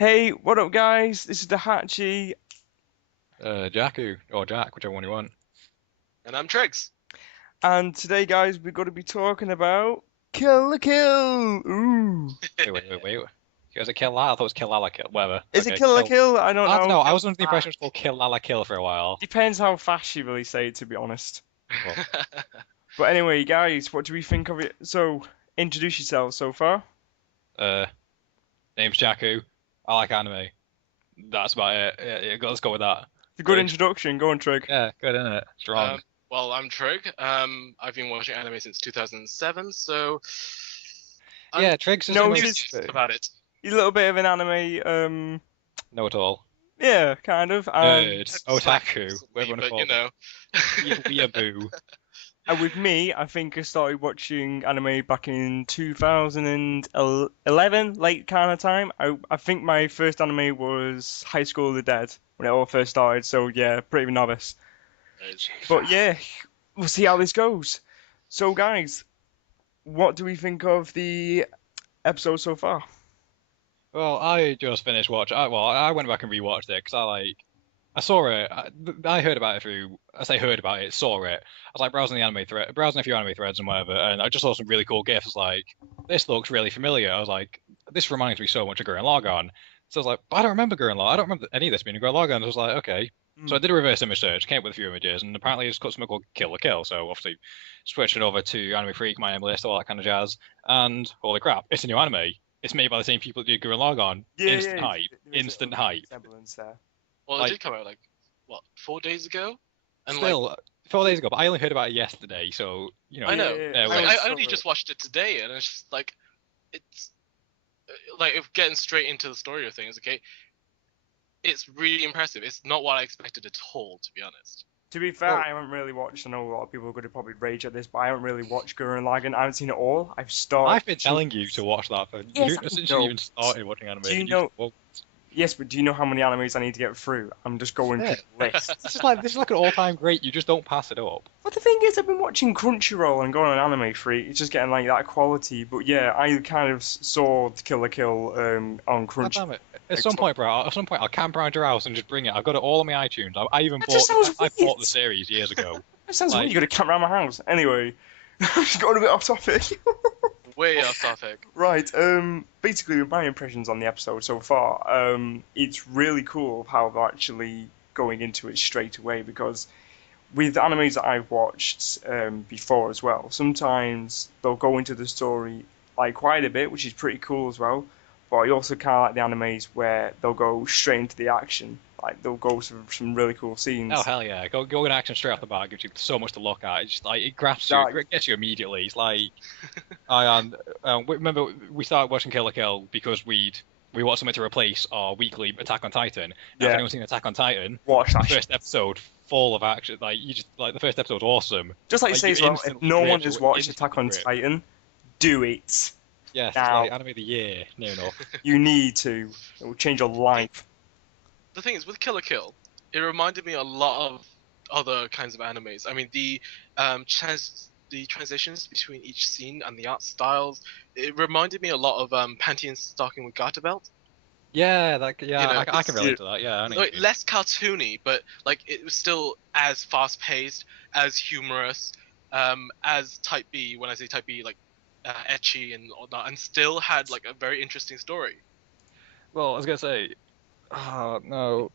Hey, what up, guys? This is Dohachi, Jakku, or Jack, whichever one you want. And I'm Triggs. and today, guys, we're going to be talking about Kill la Kill. Ooh, Wait. Was it Kill La? I thought it was Kill Lala Kill. Whatever. is it Okay, Kill la Kill. Kill? I don't I don't know. know. I Kill was under the la- impression it was called Kill Lala Kill for a while. Depends how fast you really say it, to be honest. Well, But anyway, guys, what do we think of it? So, introduce yourselves so far. uh, name's Jakku. I like anime. That's about it. Yeah, let's go with that. It's a good Triggs. introduction. Go on, Trig. Yeah, good, isn't it? Strong. well, I'm Trig. I've been watching anime since 2007, so Yeah, I'm Triggs is the No, most. it's about it. a little bit of an anime. No at all. Yeah, kind of. Nerds. Slack Otaku. Whatever you but want to call it. Weeaboo. And with me, I think I started watching anime back in 2011, late kind of time. I think my first anime was High School of the Dead when it all first started. So yeah, pretty novice. But yeah, we'll see how this goes. So guys, what do we think of the episode so far? Well, I just finished watching. I went back and rewatched it because I saw it. I heard about it through. I say heard about it, saw it. I was like browsing the anime thread, browsing a few anime threads and whatever, and I just saw some really cool gifs. I was like, this looks really familiar. I was like, this reminds me so much of Gurren Lagann. So I was like, but I don't remember Gurren Lagann. I don't remember any of this being in Gurren Lagann. So I was like, okay. So I did a reverse image search, came up with a few images, and apparently it's got something called Kill la Kill. So obviously switched it over to Anime Freak, My Name List, all that kind of jazz. And holy crap, it's a new anime. It's made by the same people that did Gurren Lagann. Yeah, Instant yeah, hype. there is a Instant hype. semblance there. Well, it Like, did come out like what 4 days ago, and still, 4 days ago, but I only heard about it yesterday, so you know. I know. Yeah, Like, I I saw only it. just watched it today, and it's just like it's like if getting straight into the story of things. Okay, it's really impressive. It's not what I expected at all, to be honest. To be fair, Well, I haven't really watched. I know a lot of people are going to probably rage at this, but I haven't really watched Gurren Lagann. I haven't seen it all. I've started. I've been telling you to watch that for Yes, since I you know. even started watching anime. Do you You know? well, Yes, but do you know how many animes I need to get through? I'm just going through yeah. the list. This is like an all-time great. You just don't pass it up. But the thing is, I've been watching Crunchyroll and going on Anime Freak. It's just getting like that quality. But yeah, I kind of saw Kill la Kill on God Crunchy. damn it! At some point, bro. At some point, I'll camp around your house and just bring it. I've got it all on my iTunes. I even That bought. just sounds I weird. bought the series years ago. That sounds weird. Like, You got to camp around my house. Anyway, just got a bit off topic. Way off topic. Right, basically with my impressions on the episode so far, it's really cool how they're actually going into it straight away because with animes that I've watched before as well, sometimes they'll go into the story like quite a bit, which is pretty cool as well. But I also kind of like the animes where they'll go straight into the action. Like they'll go to some really cool scenes. oh hell yeah! Go in action straight off the bat. Gives you so much to look at. It's just like it grabs you. Like, It gets you immediately. It's like remember we started watching Kill la Kill because we want something to replace our weekly Attack on Titan. Now, if yeah, anyone's seen Attack on Titan, watch that shit. first episode full of action. Like you just like the first episode's awesome. Just like you Like say you as well, if instantly no one grip, has you watched Attack instantly on grip. Titan, do it Yes, it's now. like anime of the year, near enough. You need to. It will change your life. The thing is, with Kill la Kill, it reminded me a lot of other kinds of animes. I mean, the transitions between each scene and the art styles, it reminded me a lot of Panty and Stocking with Garter Belt. Yeah, You know, I can it's relate to that. Yeah, I know what like you mean. less cartoony, but like it was still as fast paced, as humorous, as Type B. When I say Type B, like ecchi and all that, and still had like a very interesting story. Well, I was gonna say, oh no.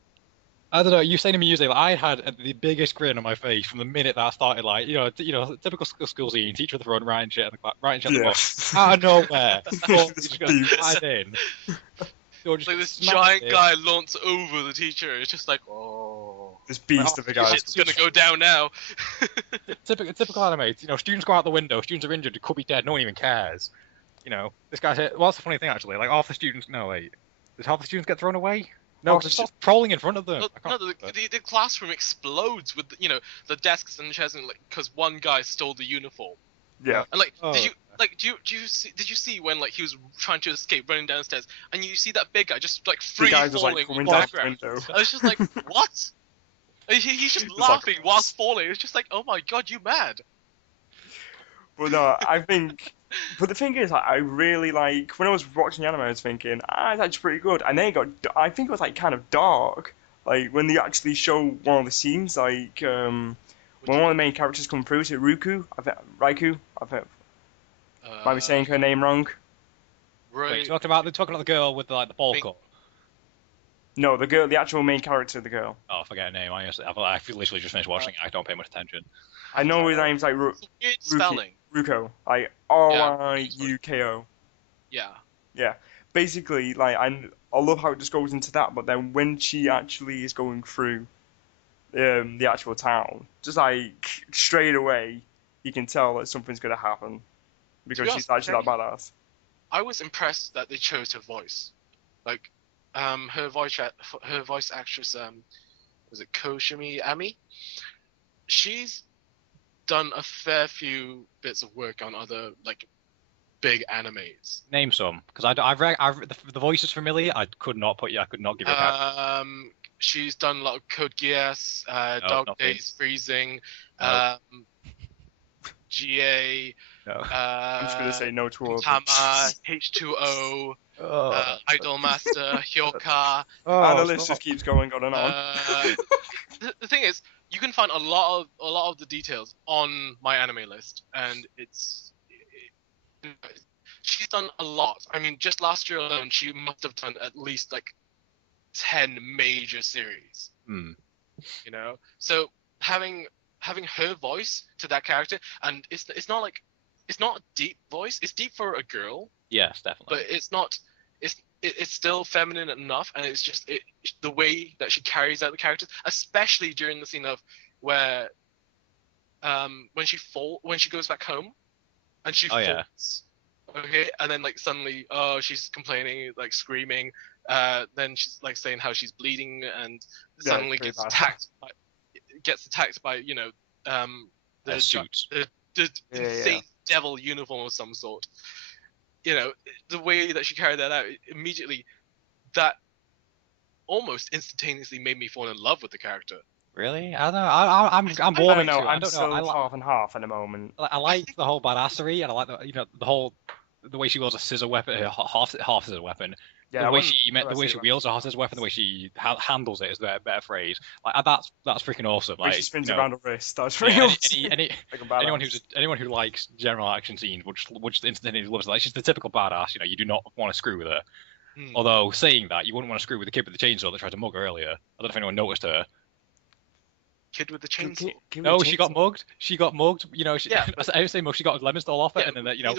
I don't know. You say to me usually, like, I had the biggest grin on my face from the minute that started. Like, typical school scene, teacher at the front, writing shit at writing shit at the Yeah. bottom, out of nowhere. Boom, you just go Beats. right in. You're just Like this smash giant it. guy launches over the teacher. It's just like, oh, This beast of a guy. shit's gonna go down now. Typical anime. Students go out the window. Students are injured. Could be dead. No one even cares. This guy's hit. Well, that's the funny thing actually. Like half the students. No wait. Did half the students get thrown away? No, Half because the it's trolling in front of them. No, I can't remember. the classroom explodes with the desks and chairs, and like because one guy stole the uniform. Yeah. And like, Oh. did you see when like he was trying to escape, running downstairs, and you see that big guy just like The free guy just like falling coming on down the the ground? window. I was just like, what? He's just It's like- laughing whilst falling. It's just like, oh my god, you mad? But no, I think. But the thing is, like, I really like when I was watching the anime, I was thinking, it's actually pretty good. And then it got, I think it was like kind of dark. Like when they actually show one of the scenes, like What when do one you of the main characters come through, is it Ruku? Raiku? Might be mean? saying her name wrong. Wait, Right. they're talking about the girl with like the ball Pink- cut. No, the girl, the actual main character, the girl. Oh, I forget her name. I've literally just finished watching it. I don't pay much attention. I know his name's like Weird spelling. Ruko, like Yeah. Ryuko. Yeah. Yeah, basically, like I love how it just goes into that, but then when she actually is going through the actual town, just like straight away, you can tell that something's gonna happen because be she's honest, actually that badass. I was impressed that they chose her voice. Like, her voice actress, was it Koshimi Ami? She's done a fair few bits of work on other like big animes. Name some, because the voice is familiar. I could not give you a character. She's done a lot of Code Geass, No, Dog nothing. Days Freezing, No. GA, I'm just gonna say no to all of them. Tama, H2O, Oh, Idolmaster, Hyoka. And the list just keeps going on and on. The thing is, you can find a lot of the details on my anime list, and she's done a lot. I mean, just last year alone, she must have done at least like 10 major series. Hmm. You know, so having her voice to that character, and it's not a deep voice. It's deep for a girl, Yes, definitely. but it's not. It's still feminine enough, and it's just the way that she carries out the characters, especially during the scene of where when she goes back home and she Oh, yeah. falls. Okay, and then like suddenly, she's complaining, like screaming. Then she's like saying how she's bleeding, and Yeah, suddenly pretty bad. gets attacked by A the suit. the Yeah, insane devil uniform of some sort. You know, the way that she carried that out immediately, that almost instantaneously made me fall in love with the character. Really? I don't know. I'm I warming don't know. to it. I I'm don't know. still I like half and half at the moment. I like the whole badassery, and I like the way she wields a scissor weapon, half scissor weapon. Yeah, The I way wouldn't. the way she wields a half scissor weapon, the way she handles it is the better phrase. Like that's freaking awesome. When Like she spins you it know, around her wrist, that's yeah, really awesome. Like a anyone badass. who likes general action scenes would just instantaneously loves it. Like she's the typical badass. You know, you do not want to screw with her. Hmm. Although saying that, you wouldn't want to screw with the kid with the chainsaw that tried to mug her earlier. I don't know if anyone noticed her. Kid with the chainsaw. No, she got mugged. She got mugged. You know, Yeah, I didn't say mugged. She got lemon stole off it, Yeah, and then you know,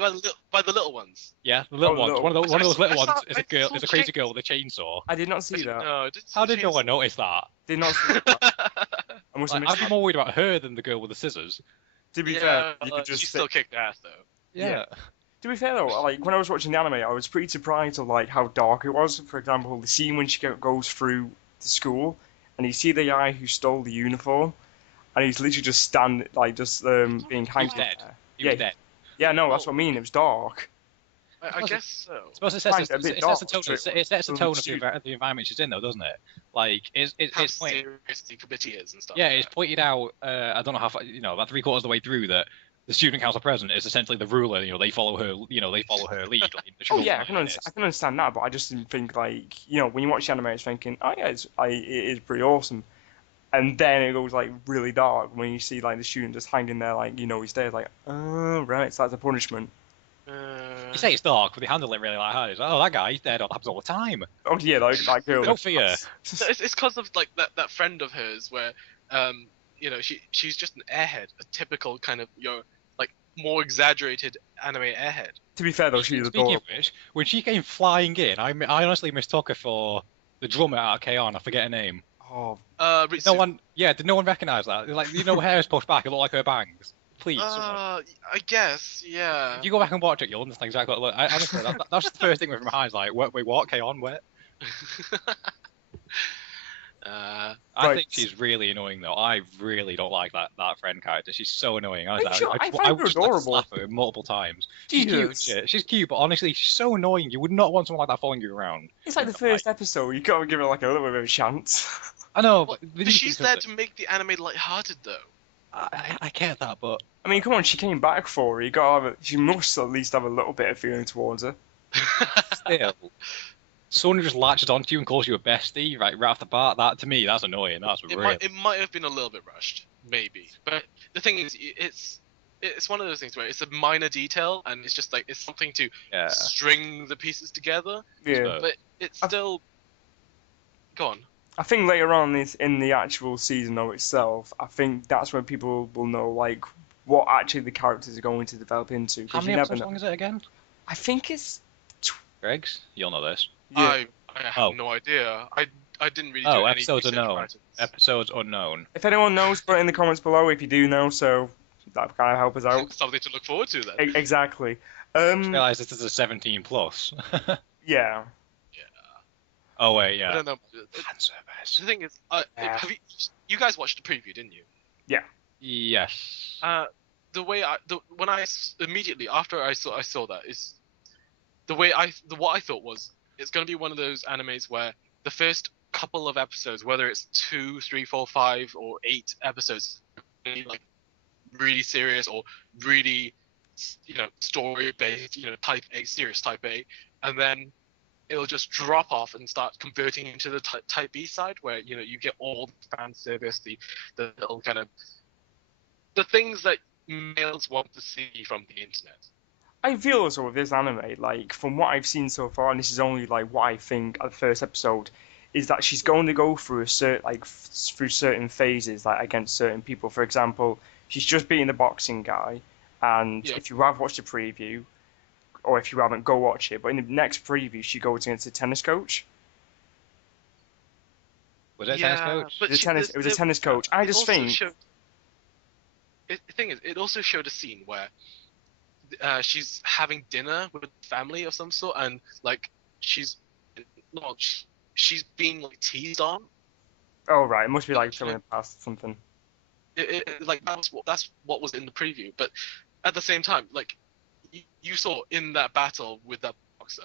by the little ones. yeah, the little Oh, the ones. little- One of those little I saw- ones is I a girl. saw Is a crazy chain- girl with a chainsaw. I did not see that. No, I didn't see How the did no chainsaw. one notice that? Did not see that. I must have Like, missed I'd be that. more worried about her than the girl with the scissors. To be Yeah, fair, you could just she say, still kicked ass though. Yeah. to be fair though, like when I was watching the anime, I was pretty surprised of like how dark it was. For example, the scene when she goes through the school and you see the guy who stole the uniform, and he's literally just being hanged dead. there. He was dead. Yeah, no, that's what I mean. It was dark. I guess so. I suppose it Fine, a bit dark, it sets the so tone of student. the environment she's in, though, doesn't it? Like How it's pointed. serious the committee is and stuff. Yeah, it's pointed out. I don't know how far, about 3/4 of the way through that the student council president is essentially the ruler. You know, they follow her. They follow her lead. Like, Oh yeah, I can understand that, but I just didn't think like when you watch the anime, it's thinking, oh yeah, it is pretty awesome, and then it goes like really dark when you see like the student just hanging there, like he's dead, like oh right, so that's a punishment. You say it's dark, but they handle it really like hard. It's like, oh, that guy, he's dead. That happens all the time. Oh yeah, like that girl. Don't fear. It's because of like that friend of hers where she's just an airhead, a typical kind of like more exaggerated anime airhead. To be fair though, she's Speaking adorable. of which, when she came flying in, I honestly mistook her for the drummer out of K-On! I forget her name. Oh, Ritsu. Did no one recognise that? Like, her hair is pushed back, it looked like her bangs. Please, someone. I guess, yeah. If you go back and watch it, you'll understand exactly what it looked. Honestly, that's just the first thing with my eyes. Like, wait, what? K-On! Where? I Right. think she's really annoying, though. I really don't like that friend character. She's so annoying. Honestly, Sure, I I find her would just like to adorable. slap her multiple times. She's Jesus. cute. She's cute, but honestly, she's so annoying. You would not want someone like that following you around. It's like the first episode. You gotta give it like a little bit of a chance. I know, Well, but but she's there to make the anime lighthearted, though. I get that, but I mean, come on, she came back for her. She must at least have a little bit of feeling towards her. still, someone who just latches onto you and calls you a bestie, right off the bat, that to me, that's annoying. That's real. It might have been a little bit rushed, maybe. But the thing is, it's one of those things where it's a minor detail and it's just like it's something to Yeah. string the pieces together. Yeah. But it's still. Go on. I think later on in the actual season though itself, I think that's when people will know like what actually the characters are going to develop into. How 'Cause many you never episodes know. long is it again? I think it's Greg's? You'll know this. yeah. I have Oh. no idea. I didn't really Oh, do any episodes research unknown. about it. Episodes unknown. If anyone knows, put it in the comments below. If you do know, so that kind of help us out. Something to look forward to then. Exactly. I realize this is a 17 plus. Yeah. Oh wait, I yeah. don't know. Fan service. The thing is, Yeah. you guys watched the preview, didn't you? Yes. When immediately after I saw that is what I thought was it's going to be one of those animes where the first couple of episodes, whether it's 2, 3, 4, 5, or 8 episodes, like really serious or really story based, type A, serious type A, and then it'll just drop off and start converting into the type B side where you get all the fan service, the little kind of the things that males want to see from the internet. I feel also with this anime, like from what I've seen so far, and this is only like what I think at the first episode, is that she's going to go through through certain phases, like against certain people. For example, she's just beating the boxing guy, and if you have watched the preview, or if you haven't, go watch it. But in the next preview, she goes against a tennis coach. Was it a tennis coach? But It was a tennis coach. I just think. The thing is, it also showed a scene where she's having dinner with family of some sort, and like she's being like teased on. Oh right, it must be like filming past something. Like that's what was in the preview, but at the same time, like you saw in that battle with that boxer,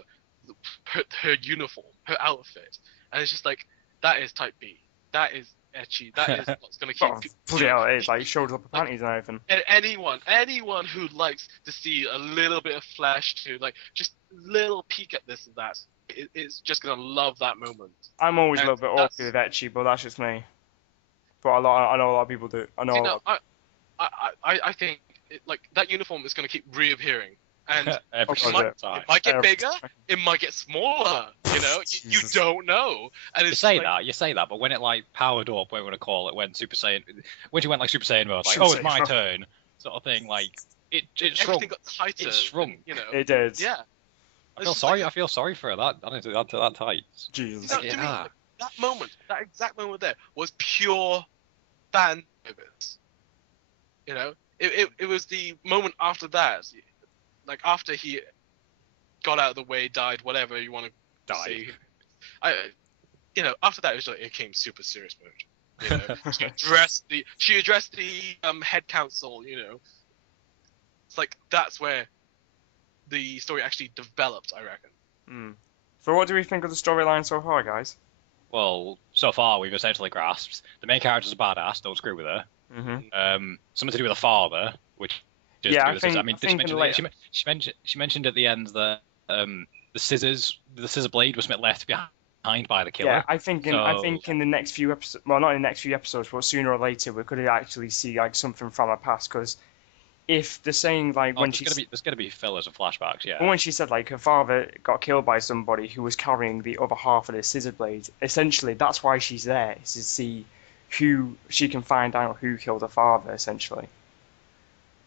her uniform, her outfit, and it's just like that is type B. That is ecchi. That is what's gonna keep. Oh, bloody hell, it is. Like, shows up her panties and everything. And anyone who likes to see a little bit of flesh, to like just little peek at this and that, is just gonna love that moment. I'm always a little bit awkward with ecchi, but that's just me. But I know a lot of people do. I think like that uniform is gonna keep reappearing, and Every it might get bigger, it might get smaller. You don't know. And you say that, but when it like powered up, whatever you want to call it, when Super Saiyan, when she went like Super Saiyan mode, like it's my turn, sort of thing, like it shrunk. Everything got tighter. It shrunk. It did. Yeah. I feel sorry. I feel sorry for her. I didn't do that to that tight. Jesus. To me, that moment, that exact moment there, was pure fan service. It was the moment after that, like after he got out of the way, died, whatever you want to say. After that, it came super serious mode. She addressed the head council. It's like that's where the story actually developed, I reckon. So what do we think of the storyline so far, guys? Well, so far we've essentially grasped the main character's a badass. Don't screw with her. Mm-hmm. Something to do with her father, which just Yeah, to do with she mentioned at the end that the scissor blade was left behind by the killer. Yeah, I think in the next few episodes, well, not in the next few episodes, but sooner or later, we could actually see like something from her past. Because if they're saying like when there's gonna be fillers and flashbacks, yeah. When she said like her father got killed by somebody who was carrying the other half of the scissor blade, essentially that's why she's there, is to see who she can find out who killed her father, essentially.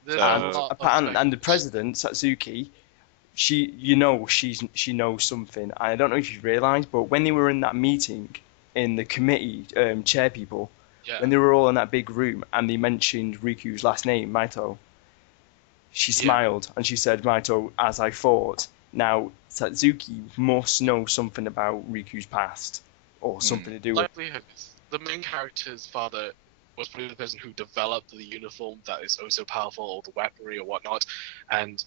And the president, Satsuki, she knows something. I don't know if you've realised, but when they were in that meeting in the committee, chair people, when they were all in that big room and they mentioned Riku's last name, Maito, she smiled and she said, Maito, as I thought. Now, Satsuki must know something about Riku's past or something to do with it. The main character's father was probably the person who developed the uniform that is oh so powerful, or the weaponry or whatnot, and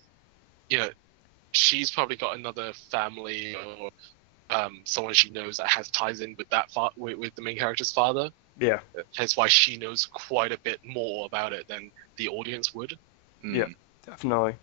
she's probably got another family or someone she knows that has ties in with that with the main character's father. Yeah, Hence why she knows quite a bit more about it than the audience would. yeah, definitely.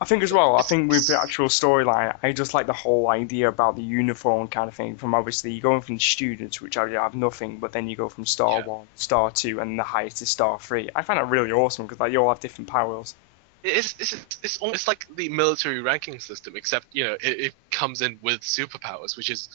I think as well, I think with the actual storyline, I just like the whole idea about the uniform kind of thing. From obviously you're going from students, which already have nothing, but then you go from Star Yeah. 1, Star 2, and the highest is Star 3. I find that really awesome because like you all have different powers. It's almost like the military ranking system, except it comes in with superpowers, which is,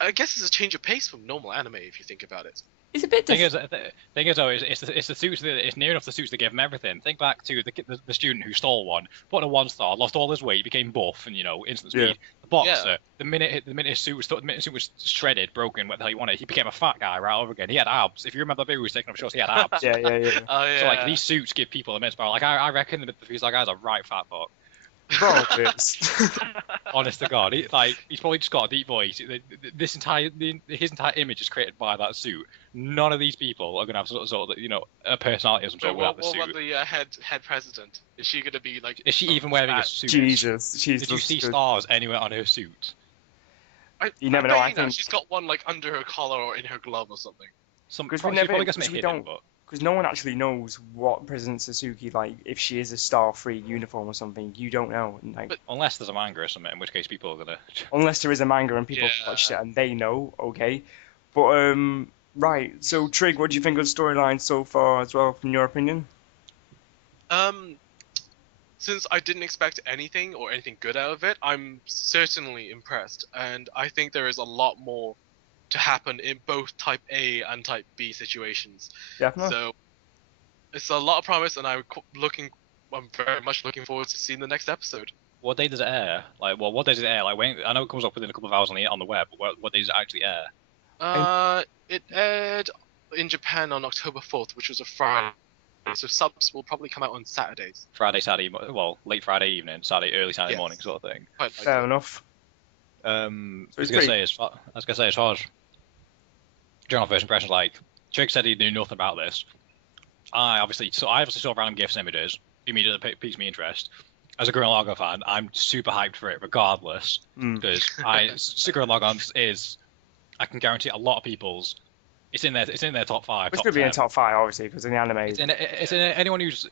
I guess, it's a change of pace from normal anime if you think about it. It's a bit Thing is, different. thing is, though, it's the suits that it's near enough the suits that give him everything. Think back to the student who stole one, put a 1 star, lost all his weight, became buff, and instant speed. Yeah. The boxer, the minute his suit was shredded, broken, what the hell you wanted, he became a fat guy right over again. He had abs. If you remember the video he was taking up shots, he had abs. Yeah. Oh yeah. So like these suits give people immense power. Like I reckon the Fuselage guy's a right fat fuck. Bro, it's Honest to God, he's probably just got a deep voice. His entire image is created by that suit. None of these people are gonna have sort of a personality or some sort What without the suit. about the head president? Is she gonna be like? Is she even wearing a suit? Jesus. Did you see stars anywhere on her suit? You never know, bet I think- she's got one like under her collar or in her glove or something. Because She probably gets me hidden, but because no one actually knows what President Sasuke, like, if she is a Star 3 uniform or something, you don't know. And, like, unless there's a manga or something, in which case people are gonna. unless there is a manga and people Yeah. watched it and they know, okay. But, right, so Trig, what do you think of the storyline so far as well, from your opinion? Since I didn't expect anything or anything good out of it, I'm certainly impressed, and I think there is a lot more to happen in both Type A and Type B situations. Definitely. So it's a lot of promise, and I'm very much looking forward to seeing the next episode. What day does it air? What day does it air? Like, when I know it comes up within a couple of hours on the web. But what day does it actually air? It aired in Japan on October 4th, which was a Friday. So subs will probably come out on Saturdays. Friday, Saturday, late Friday evening, early Saturday Yes. morning, sort of thing. Quite Fair likely. enough. I was gonna say as far as general first impressions, like Trig said he knew nothing about this. I obviously saw random GIFs and images, immediately piqued my interest. As a Gurren Lagann fan, I'm super hyped for it regardless, because Gurren Lagann is, I can guarantee a lot of people's, it's in their top 5. It's top going to be in 10. top 5, obviously, because in the anime. It's in anyone who's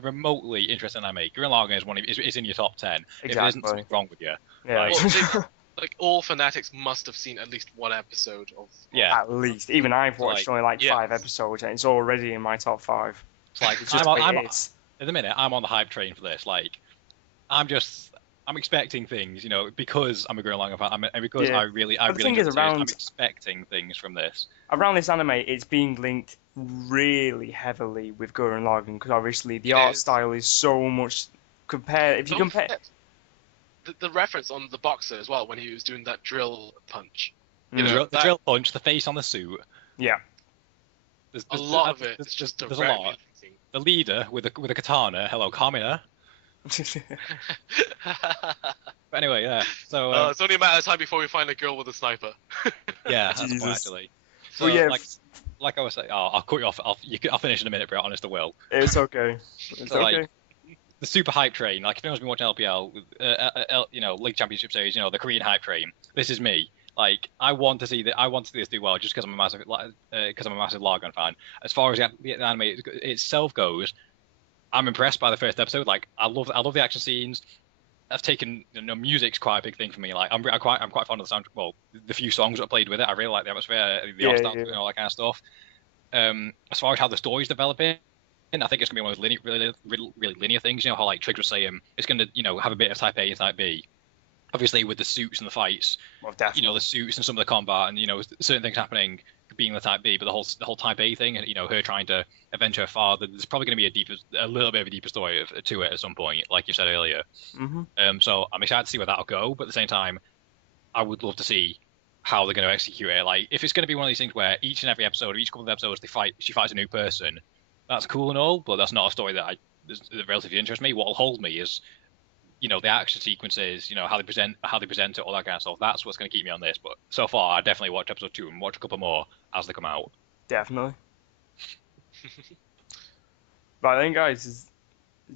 remotely interested in anime. Gurren Lagann is in your top 10. If there isn't something wrong with you. Yeah. Like all fanatics must have seen at least one episode of. Yeah. At least. Even I've watched only like 5 episodes, and it's already in my top 5. It's like It's just the way it is. at the minute, I'm on the hype train for this. Like, I'm expecting things, because I'm a Gurren Lagann fan, and because Yeah. I really But the thing is, I'm expecting things from this. Around this anime, it's being linked really heavily with Gurren Lagann, because obviously the It art is. style is so much compared. If you Don't compare, forget the reference on the boxer as well when he was doing that drill punch. The drill punch, the face on the suit. yeah, There's A lot of it there's is just a lot. The leader with a katana. Hello, Kamina. But anyway, yeah. So it's only a matter of time before we find a girl with a sniper. yeah, that's the point, Jesus. actually. So So yeah, like I was saying, I'll cut you off. I'll finish in a minute, but honest, I will. it's okay. It's So, okay. like, the super hype train. Like, if anyone's been watching LPL, League Championship Series, the Korean hype train. This is me. Like, I want to see this do well, just because I'm a massive Lagann fan. As far as the anime itself goes, I'm impressed by the first episode. Like, I love the action scenes. I've taken music's quite a big thing for me. Like, I'm quite fond of the soundtrack. Well, the few songs that I played with it, I really like the atmosphere, the art style, all that kind of stuff. As far as how the story's developing, I think it's gonna be one of those really linear things. How like Trigger was saying, it's gonna have a bit of Type A and Type B. Obviously, with the suits and the fights, Well, definitely. the suits and some of the combat, and certain things happening being the Type B, but the whole Type A thing, and her trying to avenge her father. There's probably going to be a little bit of a deeper story to it at some point, like you said earlier. Mm-hmm. So I'm excited to see where that'll go, but at the same time, I would love to see how they're going to execute it. Like, if it's going to be one of these things where each and every episode, or each couple of episodes, she fights a new person, that's cool and all, but that's not a story that relatively interests me. What'll hold me is the action sequences, how they present it, all that kind of stuff. That's what's going to keep me on this. But so far, I definitely watch episode 2 and watch a couple more as they come out. Definitely. Right then, guys, is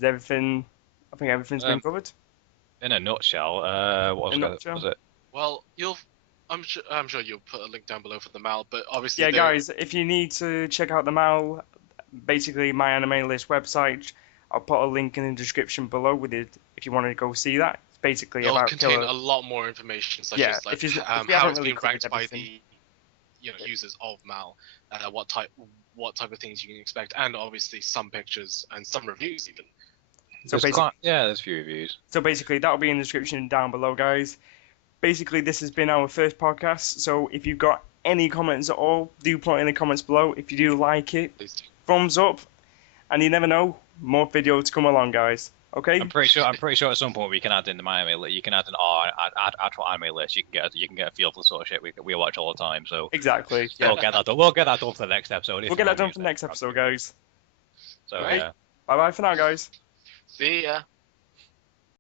everything? I think everything's been covered. In a nutshell, what was it? Well, I'm sure you'll put a link down below for the MAL, but obviously Yeah, guys, if you need to check out the MAL, basically my anime list website, I'll put a link in the description below with it if you want to go see that. It's basically it'll about contain Killer. a lot more information, such Yeah, as like if you how haven't it's really being covered ranked by everything. the users of MAL, what type of things you can expect, and obviously some pictures and some reviews even. So basically, there's a few reviews. so basically that'll be in the description down below, guys. Basically, this has been our first podcast. So if you've got any comments at all, do put it in the comments below. If you do like it, Please do. thumbs up, and you never know, more videos to come along, guys. Okay? I'm pretty sure at some point we can add in the anime list. You can add an actual anime list. You can get a feel for the sort of shit we watch all the time. So Exactly. Yeah. we'll get that done. We'll get that done for the next episode. We'll get that done for the next episode, guys. So Right. yeah. Bye bye for now, guys. See ya.